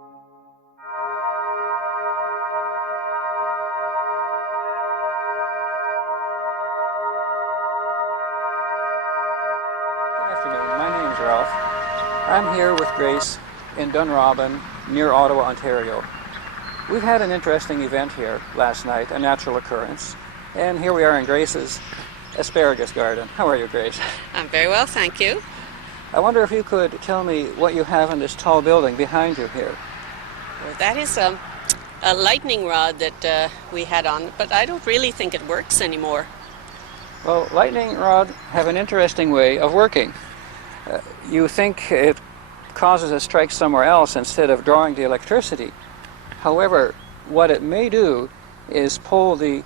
Good afternoon. My name is Ralph. I'm here with Grace in Dunrobin, near Ottawa, Ontario. We've had an interesting event here last night, a natural occurrence, and here we are in Grace's asparagus garden. How are you, Grace? I'm very well, thank you. I wonder if you could tell me what you have in this tall building behind you here. Well, that is a lightning rod that we had on, but I don't really think it works anymore. Well, lightning rods have an interesting way of working. You think it causes a strike somewhere else instead of drawing the electricity. However, what it may do is pull the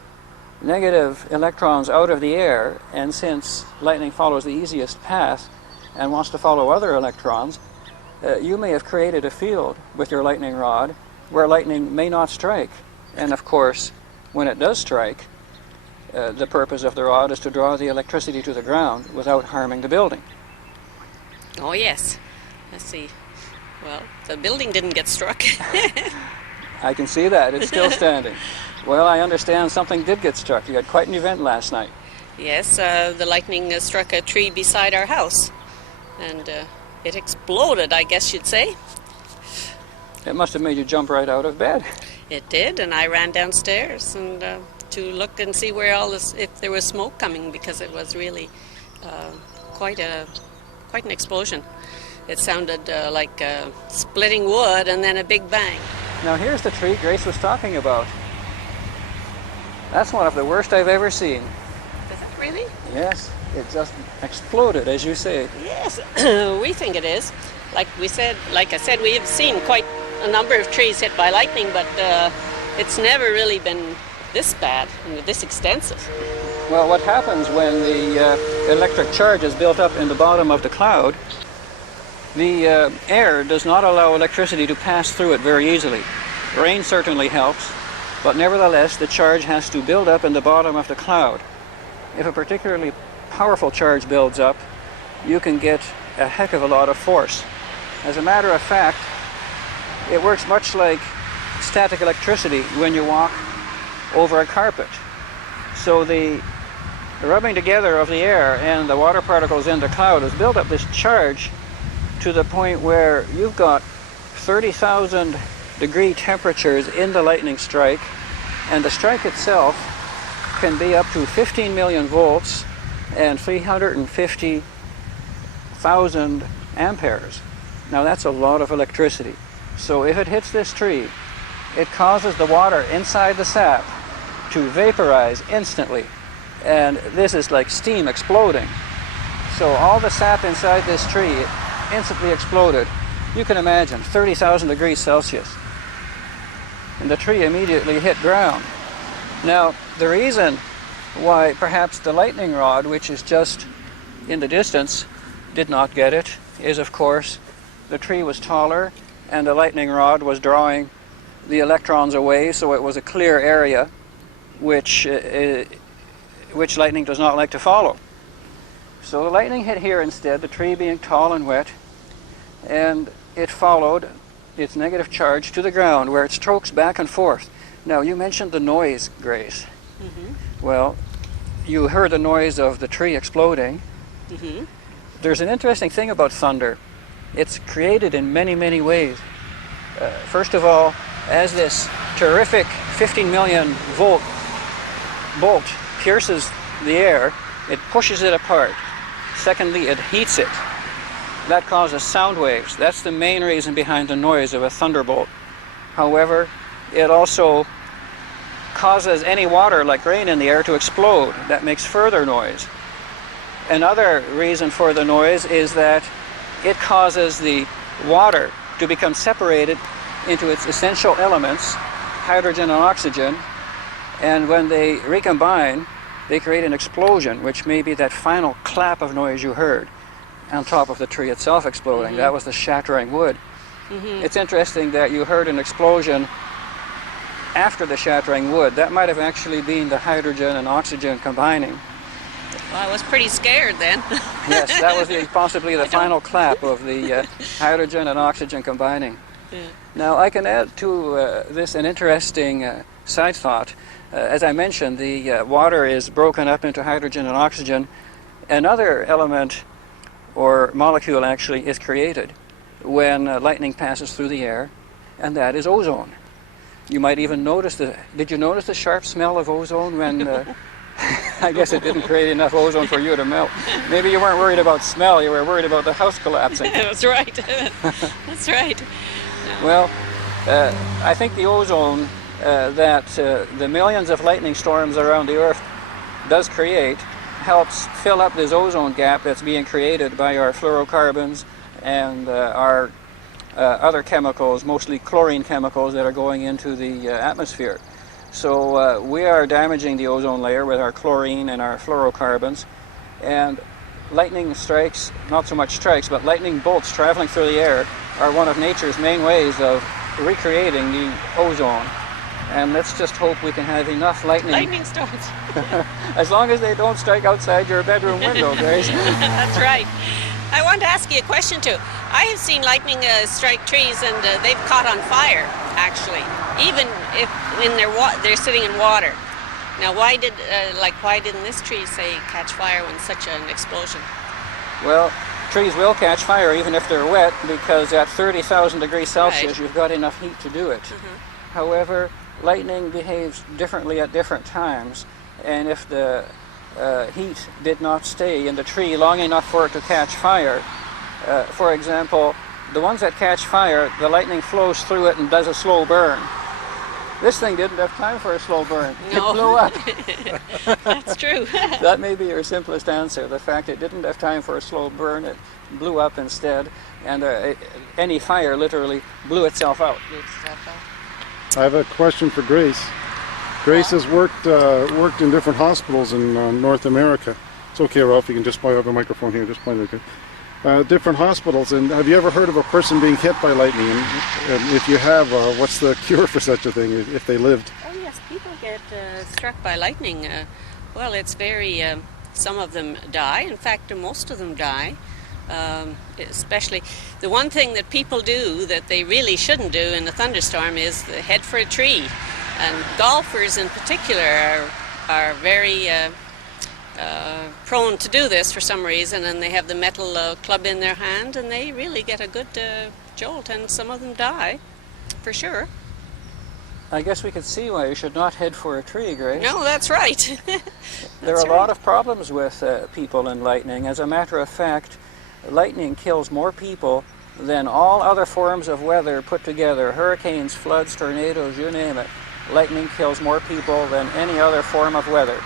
negative electrons out of the air, and since lightning follows the easiest path and wants to follow other electrons, you may have created a field with your lightning rod where lightning may not strike. And of course, when it does strike, the purpose of the rod is to draw the electricity to the ground without harming the building. Oh yes. Let's see. Well, the building didn't get struck. I can see that. It's still standing. Well, I understand something did get struck. You had quite an event last night. Yes, the lightning struck a tree beside our house, and it exploded, I guess you'd say. It must have made you jump right out of bed. It did, and I ran downstairs and to look and see where if there was smoke coming, because it was really quite an explosion. It sounded like splitting wood and then a big bang. Now here's the tree Grace was talking about. That's one of the worst I've ever seen. Is that really? Yes, it just exploded, as you say. Yes, we think it is. Like I said, we have seen quite a number of trees hit by lightning, but it's never really been this bad and this extensive. Well, what happens when the electric charge is built up in the bottom of the cloud, the air does not allow electricity to pass through it very easily. Rain certainly helps, but nevertheless the charge has to build up in the bottom of the cloud. If a particularly powerful charge builds up, you can get a heck of a lot of force. As a matter of fact, it works much like static electricity when you walk over a carpet. So the rubbing together of the air and the water particles in the cloud has built up this charge to the point where you've got 30,000 degree temperatures in the lightning strike, and the strike itself can be up to 15 million volts and 350,000 amperes. Now that's a lot of electricity. So if it hits this tree, it causes the water inside the sap to vaporize instantly, and this is like steam exploding. So all the sap inside this tree instantly exploded. You can imagine 30,000 degrees Celsius, and the tree immediately hit ground. Now the reason why perhaps the lightning rod, which is just in the distance, did not get it is, of course, the tree was taller and the lightning rod was drawing the electrons away, so it was a clear area which lightning does not like to follow. So the lightning hit here instead, the tree being tall and wet, and it followed its negative charge to the ground where it strokes back and forth. Now you mentioned the noise, Grace. Mm-hmm. Well, you heard the noise of the tree exploding. Mm-hmm. There's an interesting thing about thunder. It's created in many, many ways. First of all, as this terrific 15 million volt bolt pierces the air, it pushes it apart. Secondly, it heats it. That causes sound waves. That's the main reason behind the noise of a thunderbolt. However, it also causes any water like rain in the air to explode. That makes further noise. Another reason for the noise is that it causes the water to become separated into its essential elements, hydrogen and oxygen, and when they recombine, they create an explosion, which may be that final clap of noise you heard on top of the tree itself exploding. Mm-hmm. That was the shattering wood. Mm-hmm. It's interesting that you heard an explosion after the shattering wood. That might have actually been the hydrogen and oxygen combining. Well, I was pretty scared then. Yes, that was possibly the final clap of the hydrogen and oxygen combining. Now, I can add to this an interesting side thought. As I mentioned, the water is broken up into hydrogen and oxygen. Another element, or molecule actually, is created when lightning passes through the air, and that is ozone. You might even notice did you notice the sharp smell of ozone when, I guess it didn't create enough ozone for you to melt. Maybe you weren't worried about smell, you were worried about the house collapsing. That's right. That's right. Well, I think the ozone that the millions of lightning storms around the Earth does create helps fill up this ozone gap that's being created by our fluorocarbons and our other chemicals, mostly chlorine chemicals that are going into the atmosphere. So we are damaging the ozone layer with our chlorine and our fluorocarbons, and lightning strikes, not so much strikes, but lightning bolts traveling through the air are one of nature's main ways of recreating the ozone. And let's just hope we can have enough lightning storms. as long as they don't strike outside your bedroom window, Grace. That's right. I want to ask you a question too. I have seen lightning strike trees, and they've caught on fire, actually, even if they're sitting in water. Now, why didn't this tree, say, catch fire when such an explosion? Well, trees will catch fire even if they're wet, because at 30,000 degrees Celsius, you've got enough heat to do it. However, lightning behaves differently at different times, and if the heat did not stay in the tree long enough for it to catch fire, for example, the ones that catch fire, the lightning flows through it and does a slow burn. This thing didn't have time for a slow burn. No. It blew up. That's true. That may be your simplest answer. The fact it didn't have time for a slow burn, it blew up instead, and any fire literally blew itself out. I have a question for Grace. Grace has worked in different hospitals in North America. It's okay, Ralph, you can just point up a microphone here, just point it. Different hospitals, and have you ever heard of a person being hit by lightning? And if you have, what's the cure for such a thing if they lived? Oh yes, people get struck by lightning. Well, it's very, some of them die. In fact, most of them die. Especially, the one thing that people do that they really shouldn't do in a thunderstorm is head for a tree. And golfers in particular are very prone to do this for some reason, and they have the metal club in their hand, and they really get a good jolt, and some of them die, for sure. I guess we could see why you should not head for a tree, Grace. No, that's right. There are a lot of problems with people and lightning. As a matter of fact, lightning kills more people than all other forms of weather put together. Hurricanes, floods, tornadoes, you name it. Lightning kills more people than any other form of weather.